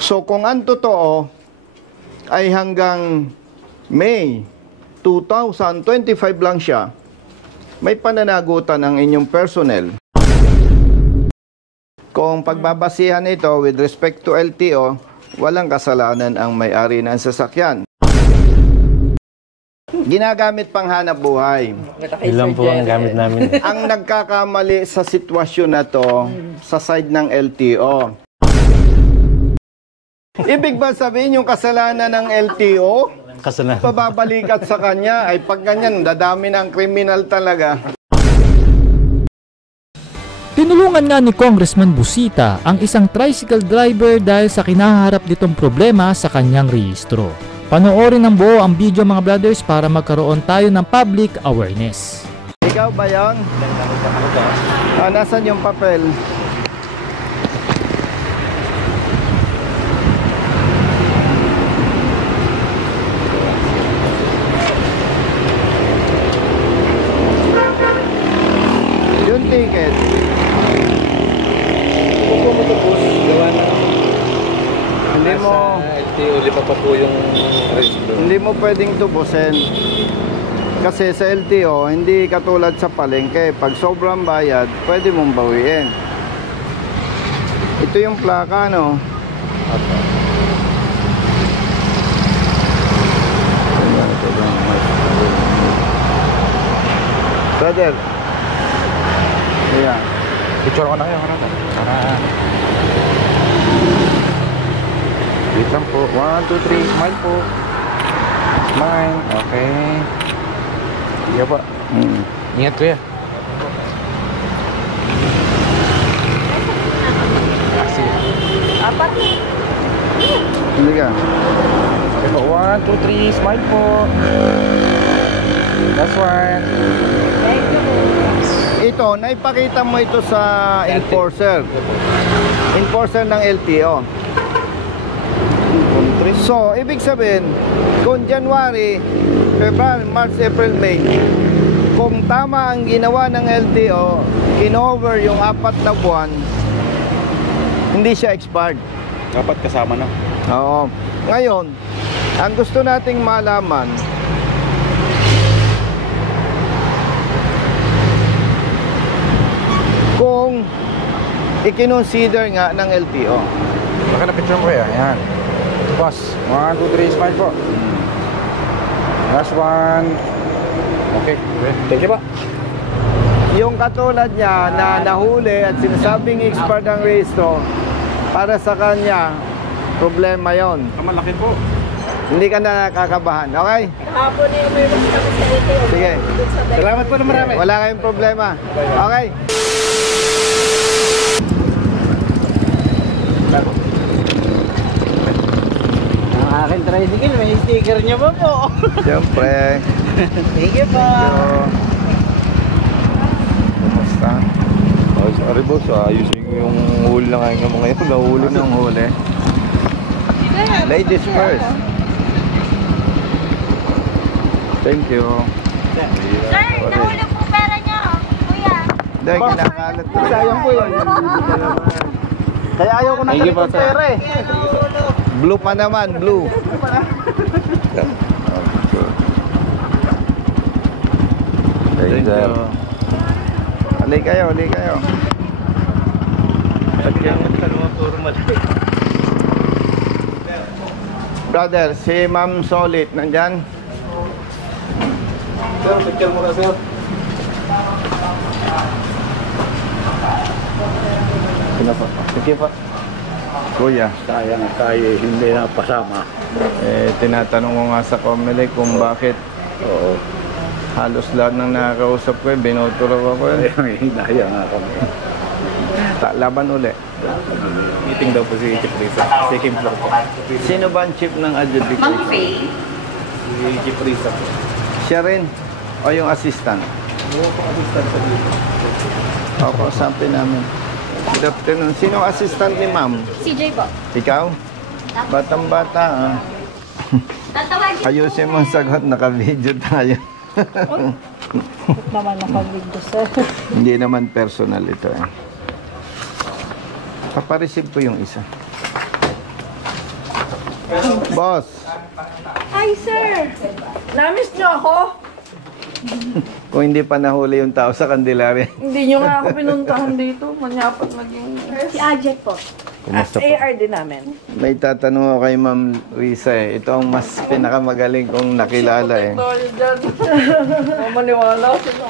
So kung ang totoo ay hanggang May 2025 lang siya, may pananagutan ang inyong personnel. Kung pagbabasihan ito with respect to LTO, walang kasalanan ang may-ari ng sasakyan. Ginagamit pang hanap buhay. Ilan po ang gamit namin. Ang nagkakamali sa sitwasyon na to sa side ng LTO. Ibig ba sabihin yung kasalanan ng LTO? Kasalanan. Pababalikat sa kanya ay pag ganyan, dadami ng kriminal talaga. Tinulungan nga ni Congressman Busita ang isang tricycle driver dahil sa kinaharap nitong problema sa kanyang rehistro. Panoorin ng buo ang video mga brothers para magkaroon tayo ng public awareness. Ikaw ba yan? Nasaan yung papel? Yung ticket. Kung mo ito po, gawa na. Hindi mo... LTO, lipa pa po yung registro. Hindi mo pwedeng tubusin. Kasi sa LTO, hindi katulad sa palengke. Pag sobrang bayad, pwede mong bawiin. Ito yung plaka, no? Brother. Ayan. Picture ko na kayo. Wait lang po. 1, 2, 3. Smile po. Smile. Okay. Iya po. Ingat ko ya. Sige. Apat. Hindi ka. Okay po. 1, 2, 3. Smile po. Last one. Ito, naipakita mo ito sa enforcer. Enforcer ng LTO. So, ibig sabihin, kung January, February, March, April, May, kung tama ang ginawa ng LTO, in-over yung 4 na buwan, hindi siya expired. Dapat kasama na. Oo. Ngayon, ang gusto nating malaman, kung ikinonsider nga ng LTO. Baka na-picture mo kaya. Ayan. Boss. 1, 2, 3. Smile po. Last one. Okay. Thank you po. Yung katulad niya na nahuli at sinasabing expired ang rehistro, para sa kanya, problema yon. Malaki po. Hindi ka na nakakabahan, okay? Hapon na yung may mas kami sa LTO. Sige. Salamat po na marami. Wala kayong problema. Okay? Ang aking tricycle, may sticker niyo ba po? Siyempre. Thank you po. Kumusta? Sorry boss, ayusin ko yung huli na ngayon mo ngayon. Nahuli na. Anong huli? Ladies first. Thank you. Sir, nahulog po pera niya, kuya. Dahil kinakalat ko. Sayang po yun. Kaya ayaw ko na Thank you po, ng sir. pera eh. Blue pa naman, blue. Thank you. Halika kayo, halika kayo. Brother, si Ma'am Solid, nandyan? Sir, picture mo na sir. Sige pa. Kuya, Sayang tayo, hindi na pasama. tinatanong ko nga sa Comelec kung bakit Oo. halos lahat ng nakakausap ko, binoto raw ako. Hinaya nga kami. Laban uli. Meeting daw po si Chief Risa. Second floor po. Sino ba ang chief ng adjudication? Si Chief Risa po. Siya rin? O yung assistant? Oo po, assistant sa dito. Opo, sampin namin. Good afternoon. Sino ang assistant ni ma'am? CJ po. Ikaw? Batang-bata, ah. Tatawagin Ayusin mo ang sagot, naka-video tayo. naman nakabigdo, sir. Hindi naman personal ito, eh. Papareceive ko yung isa. Boss, Hi, sir! Namiss niyo ako? kung hindi pa nahuli yung tao sa Candelaria, Hindi niyo nga ako pinuntahan dito. Manyapat maging... Si Ajay po. kumusta po? AR din namin. May tatanong ako kay Ma'am Risa eh. Ito ang mas pinakamagaling kong nakilala eh. Tayo dyan. Mamaniwala sila.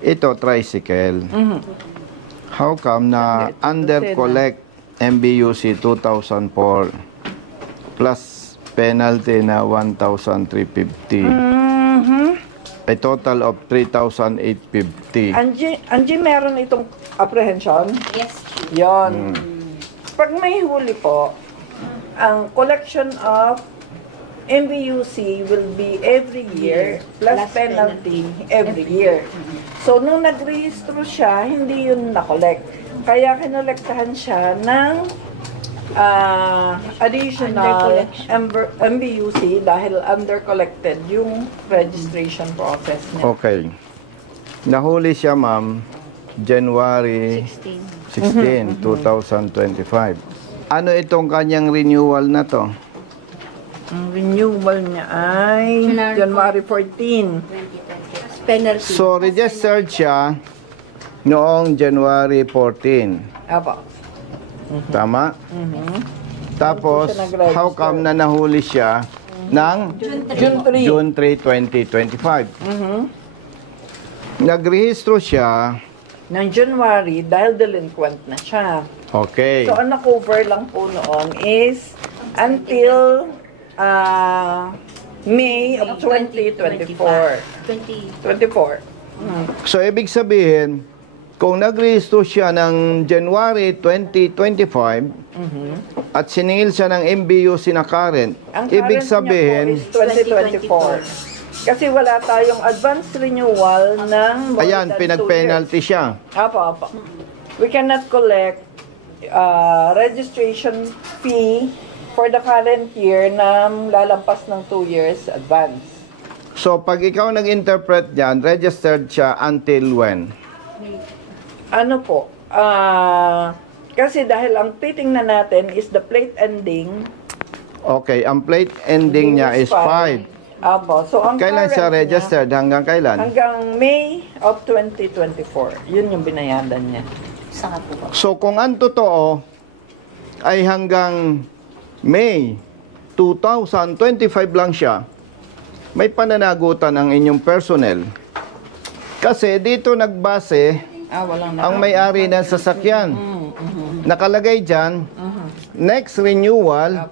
Ito, tricycle. How come na under-collect MBUC 2004 plus penalty na 1,350? A total of 3,850. Angie, meron itong apprehension? Yes. Yon. Pag may huli po, ang collection of MBUC will be every year plus penalty every year. So, nung nagrehistro siya, hindi yun na-collect. Kaya kinolektahan siya ng additional MBUC dahil under-collected yung registration process niya. Okay. Nahuli siya, ma'am, January 16, 2025. Ano itong kanyang renewal na to? Ang renewal niya ay January 14. Penalty. So, registered siya noong January 14. Apo. Tama? Tapos, how come na nahuli siya ng June 3. June 3, 2025? Nagrehistro siya. Ng January dahil delinquent na siya. Okay. So, ang na-cover lang po noon is until May of 2024. 24. So, ibig sabihin, kung nagrehistro siya ng January 2025 at siningil siya ng MBUC na current, Ang ibig current sabihin, niya po is 2024. Kasi wala tayong advance renewal ng more ayan, than 2 pinag-penalty years. siya. Apo. We cannot collect registration fee for the current year na lalampas ng 2 years advance. So, pag ikaw nag-interpret yan, registered siya until when? Ano po? Kasi dahil ang titingnan natin is the plate ending. Okay, ang plate ending niya is 5. Apo. So, ang Kailan siya current niya, registered? Hanggang kailan? hanggang May of 2024. Yun yung binayadan niya. Saka po. So, kung ang totoo ay hanggang May 2025 lang siya, may pananagutan ang inyong personnel. Kasi dito nagbase Walang ang may-ari ng sasakyan. Nakalagay dyan, next renewal,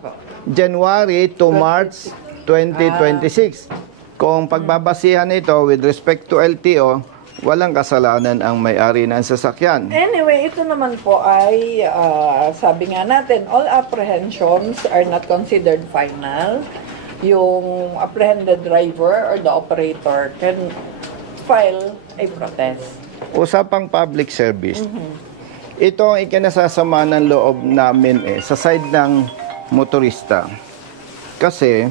January to March 2026. Kung pagbabasihan ito with respect to LTO, walang kasalanan ang may-ari ng sasakyan. Anyway, ito naman po ay, sabi nga natin, all apprehensions are not considered final. Yung apprehended driver or the operator can file a protest. Usapang public service. Ito ang ikinasasama ng loob namin sa side ng motorista. Kasi,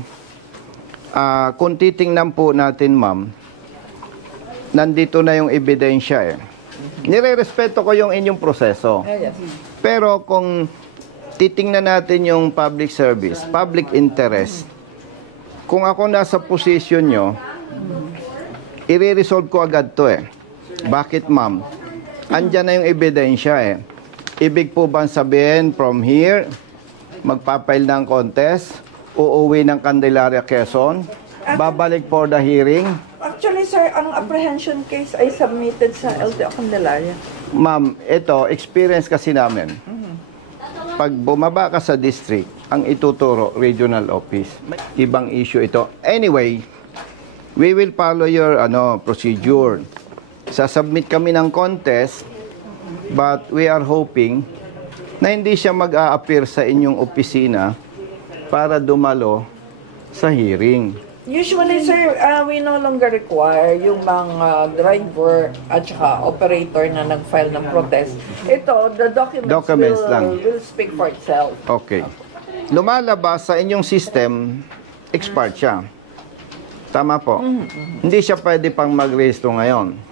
kung titingnan po natin, ma'am, nandito na yung ebidensya Nire-respeto ko yung inyong proseso. Yes. Pero kung titingnan natin yung public service, public interest, kung ako nasa posisyon nyo, i-resolve ko agad to Bakit, ma'am? Andyan na yung ebidensya Ibig po bang sabihin from here, magpapail ng contest, uuwi ng Candelaria, Quezon, babalik for the hearing? Actually, sir, ang apprehension case ay submitted sa LTO Candelaria. Ma'am, ito, experience kasi namin. Pag bumaba ka sa district, ang ituturo, regional office. Ibang issue ito. Anyway, we will follow your procedure. Sasubmit kami ng contest, but we are hoping na hindi siya mag-a-appear sa inyong opisina para dumalo sa hearing. Usually, sir, we no longer require yung mga driver at saka operator na nag-file ng protest. Ito, the documents will speak for itself. Okay. Lumalabas sa inyong system, expired siya. Tama po. Hindi siya pwede pang mag-rehistro ngayon.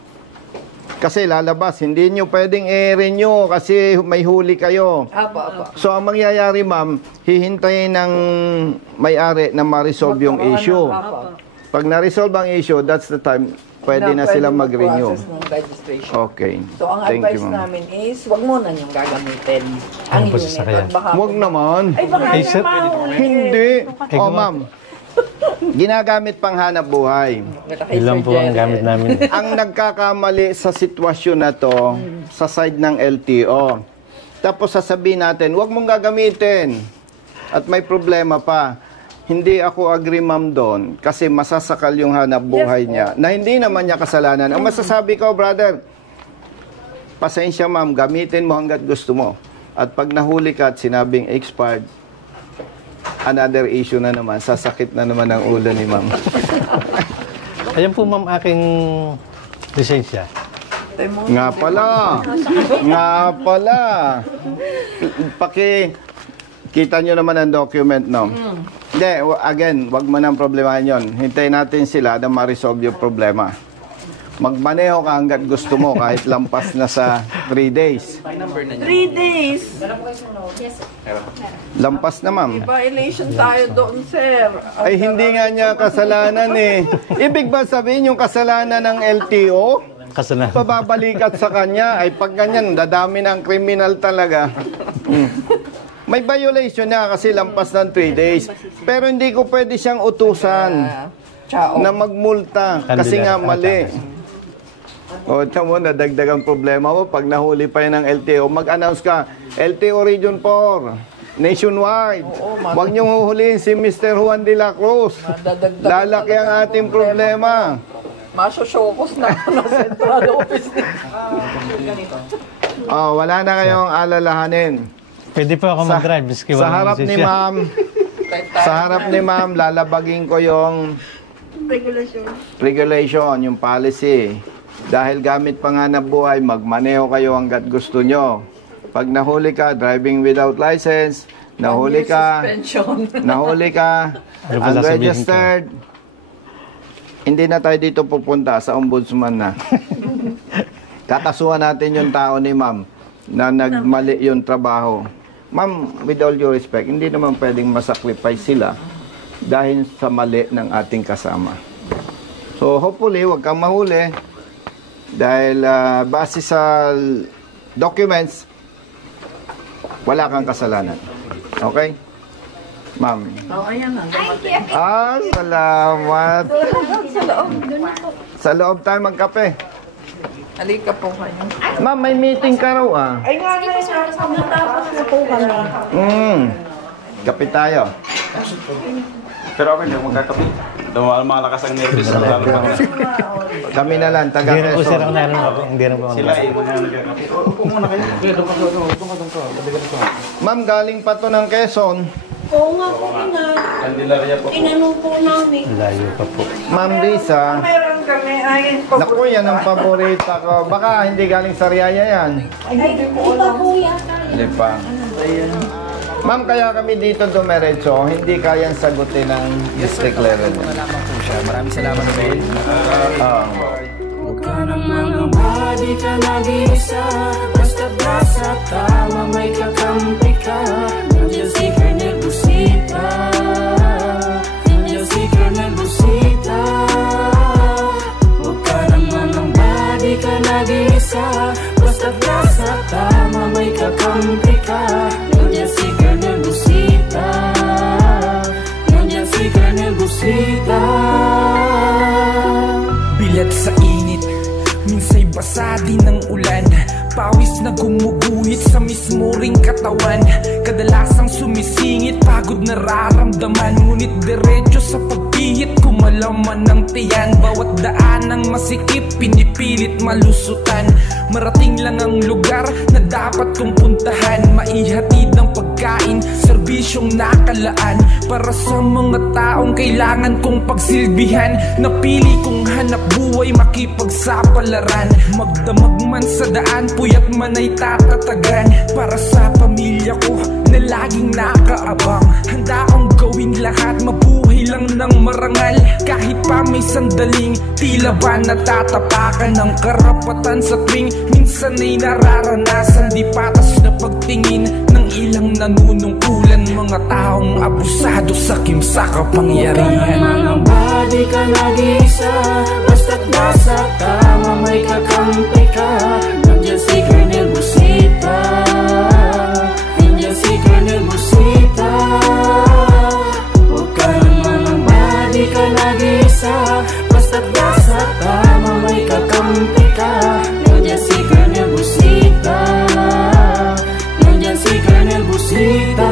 Kasi lalabas, hindi nyo pwedeng i-renew kasi may huli kayo. Apo. So, ang mangyayari, ma'am, hihintayin ng may-ari na ma-resolve yung issue. Apo. Pag na-resolve ang issue, that's the time pwede na sila mag-renew. mag-process ng registration. Okay. So, ang Thank advice you, ma'am. namin is, wag muna niyong gagamitin ang Ano po unit. sasakyan? At baka, Huwag naman. ay, baka Ay, na sir. mahuli. Hindi. Oh, ma'am. Ginagamit pang hanap buhay. Ilan po ang gamit namin. Ang nagkakamali sa sitwasyon na to sa side ng LTO. Tapos sasabihin natin, huwag mong gagamitin. At may problema pa. Hindi ako agree, ma'am, doon kasi masasakal yung hanap buhay niya na hindi naman niya kasalanan. Ang masasabi ko, brother, pasensya, ma'am, gamitin mo hanggat gusto mo. At pag nahuli ka at sinabing expired, another issue na naman, sasakit na naman ang ulo ni ma'am. Ayan po, ma'am, aking lisensya. Nga pala. Kita nyo naman ang document, no? Hindi, again, wag mo nang problemahin yun. Hintayin natin sila na ma-resolve yung problema. Magmaneho ka hanggat gusto mo kahit lampas na sa 3 days. 3 days. Lampas na, ma'am. Violation tayo doon, sir. Ay, hindi nga niya kasalanan eh. Ibig ba sabihin yung kasalanan ng LTO? Kasalanan. Pababalikat sa kanya, ay pag ganyan, dadami ng kriminal talaga. May violation na kasi lampas ng 3 days. Pero hindi ko pwede siyang utusan na magmulta kasi nga mali. O, tamo, nadagdagang problema mo. Pag nahuli pa yan ng LTO, mag-announce ka, LTO Region 4, nationwide. Huwag niyong huhulihin si Mr. Juan de la Cruz. Lalaki ang ating problema. Masosyokos na ako ng central office. Oh, wala na kayong alalahanin. Pwede po ako mag-drive. Sa harap ni ma'am, sa harap ni ma'am, lalabagin ko yung regulation, yung policy. Dahil gamit panganap buhay, magmaneho kayo hanggat gusto nyo. Pag nahuli ka, driving without license, nahuli ka, Ano ba sasabihin ko? unregistered, hindi na tayo dito pupunta sa ombudsman na. Kakasuhan natin yung tao ni ma'am na nagmali yung trabaho. Ma'am, with all due respect, hindi naman pwedeng masacrifice sila dahil sa mali ng ating kasama. So hopefully, wag kang mahuli dahil base sa documents, wala kang kasalanan. Okay? Ma'am. Oh, ayan na. Salamat. Sa loob tayo magkape. Halika po kayo. Ma'am, may meeting ka raw ah. Ay nga na matapos na po kami. Kape tayo. Pero ako hindi magkakapi. Malakas ang nervous sa lalo pa. Kami na lang, taga Hindi rin po sir Quezon. ako naroon. Hindi rin po ako Sila eh, mga nagkakapi. Upo muna kayo. Ma'am, galing pa to ng Quezon. Oo nga po, Candelaria po. tinanong po namin. Layo pa po. Ma'am Lisa. Meron kami ay Naku, yan ang paborita ko. Baka hindi galing sa Riyaya yan. Ay, di pa po yata. Hindi pa. Ma'am, kaya kami dito dumiretso, hindi kayang sagutin ng district level. Maraming salamat po. Huwag ka ng mga body ka nag-iisa. Basta basa tama may kakampi ka. Nandiyan si Colonel Busita. Nandiyan si Colonel Busita. Huwag ka ng mga body ka nag-iisa. Basta basa tama may kakampi ka. Nandiyan si Colonel Busita. Nandiyan si Colonel Busita. Bilat sa init, minsa'y basa din ng ulan. Pawis na gumuguhit sa mismo ring katawan. Kadalasang sumisingit, pagod nararamdaman. Ngunit diretso sa pagpihit, kumalaman ng tiyan. Bawat daan ng masikip, pinipilit malusutan. Marating lang ang lugar na dapat kong puntahan. Maihatid ng pagkain, serbisyong nakalaan. Para sa mga taong kailangan kong pagsilbihan. Napili kong hanap buhay, makipagsapalaran. Magdamag man sa daan, puyat man ay tatatagan. Para sa pamilya ko na laging nakaabang. Handa akong gawing lahat, mabuhay lang ng marangal. Kahit pa may sandaling Tila ba natatapakan ng karapatan sa tuwing minsan ay nararanasan di patas na pagtingin ng ilang nanunungkulan, mga taong abusado sa kimsa kapangyarihan. Mangamba, di ka nag-iisa, basta't nasa tama may kakampi ka. Nandiyan si Colonel Busita, nandiyan si Colonel Busita. Huwag ka nang mangamba, di ka nag-iisa, basta't nasa tama may kakampi ka. Nandiyan si Colonel Busita, nandiyan si Colonel Busita.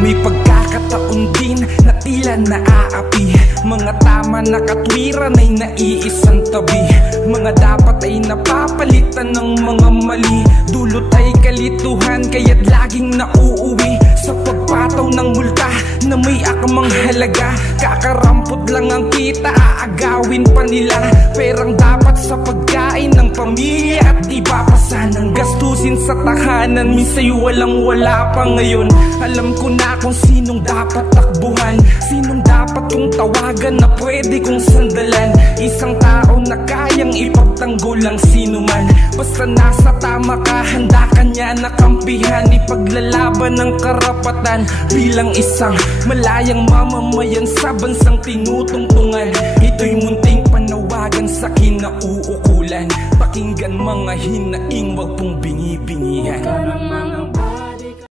May pagkakataon din na tila naaapi, mga tama na katwiran ay naiisang tabi, mga dapat ay napapalitan ng mga mali. Dulot ay kalituhan kaya't laging nauuwi sa pagpataw ng multa na may akamang halaga. Kakarampot lang ang kita, aagawin pa nila perang dapat sa pagkain ng pamilya at iba pa sanang gastusin sa tahanan. Minsa'y walang wala pa ngayon. Alam ko na kung sinong dapat takbuhan, sinong dapat kong tawagan na pwede kong sandalan. Isang tao na kayang ipagtanggol ang sinuman, basta nasa tama ka, handa ka niya na kampihan. Ipaglalaban ng karapatan bilang isang malayang mamamayan sa bansang tinutungtungan. Ito'y munting panawagan sa kinauukulan, pakinggan mga hinaing, wag pong bingi-bingihan. Huwag ka nang mangamba,